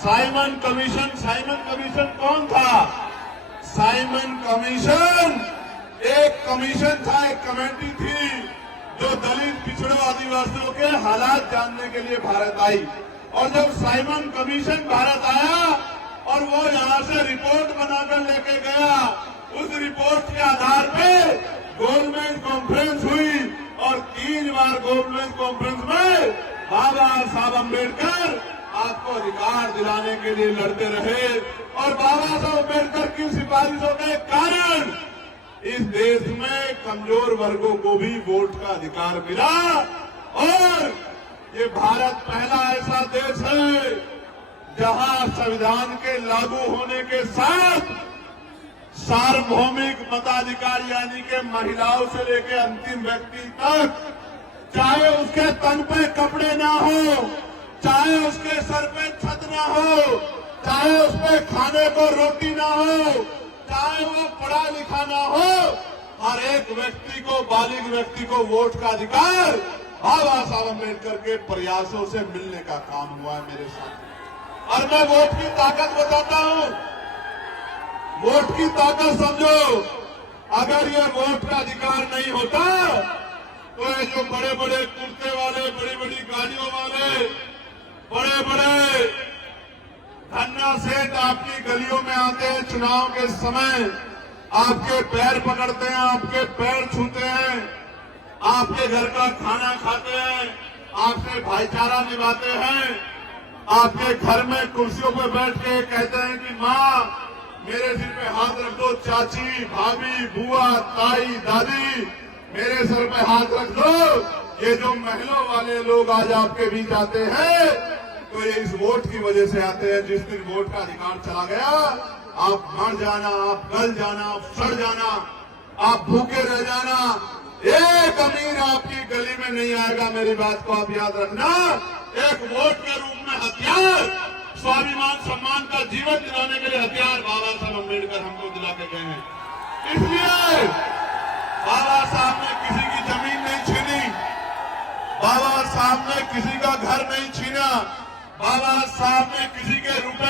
Simon commission कौन था? Simon commission एक कमीशन था, एक कमेटी थी जो दलित पिछड़ों आदिवासियों के हालात जानने के लिए भारत आई। और जब साइमन कमीशन भारत आया और वो यहां से रिपोर्ट बनाकर लेके गया, उस रिपोर्ट के आधार पे गोलमेज कॉन्फ्रेंस हुई और 3 बार गोलमेज कॉन्फ्रेंस में बाबा साहब अम्बेडकर आपको अधिकार दिलाने के लिए लड़ते रहे। और बाबा साहब अम्बेडकर की सिफारिशों के कारण इस देश में कमजोर वर्गों को भी वोट का अधिकार मिला। और ये भारत पहला ऐसा देश है जहां संविधान के लागू होने के साथ सार्वभौमिक मताधिकार यानी कि महिलाओं से लेकर अंतिम व्यक्ति तक, चाहे उसके तन पे कपड़े ना हो, चाहे उसके सर पे छत ना हो, चाहे उस पे खाने को रोटी ना हो, चाहे वो पढ़ा लिखा ना हो, हर एक व्यक्ति को, बालिग व्यक्ति को वोट का अधिकार बाबा साहब अम्बेडकर के प्रयासों से मिलने का काम हुआ है मेरे साथ। और मैं वोट की ताकत बताता हूं, वोट की ताकत समझो। अगर ये वोट का अधिकार नहीं होता तो ये जो बड़े बड़े कुर्ते वाले, बड़ी बड़ी गाड़ियों वाले, बड़े बड़े धन्ना सेठ आपकी गलियों में आते हैं, चुनाव के समय आपके पैर पकड़ते हैं, आपके पैर छूते हैं, आपके घर का खाना खाते हैं, आपसे भाईचारा निभाते हैं, आपके घर में कुर्सियों पर बैठ के कहते हैं कि माँ मेरे सिर पे हाथ रख दो, चाची, भाभी, बुआ, ताई, दादी मेरे सर पे हाथ रख दो। ये जो महलों वाले लोग आज आपके बीच आते हैं तो ये इस वोट की वजह से आते हैं। जिस दिन वोट का अधिकार चला गया, आप मर जाना, आप गल जाना, आप सड़ जाना, आप भूखे रह जाना, एक अमीर आपकी गली में नहीं आएगा। मेरी बात को आप याद रखना। एक वोट के रूप में हथियार, स्वाभिमान सम्मान का जीवन दिलाने के लिए हथियार बाबा साहब अम्बेडकर हमको दिला के गए हैं। इसलिए बाबा साहब ने किसी की जमीन नहीं छीनी, बाबा साहब ने किसी का घर नहीं छीना, बाबा साहब ने किसी के रुपए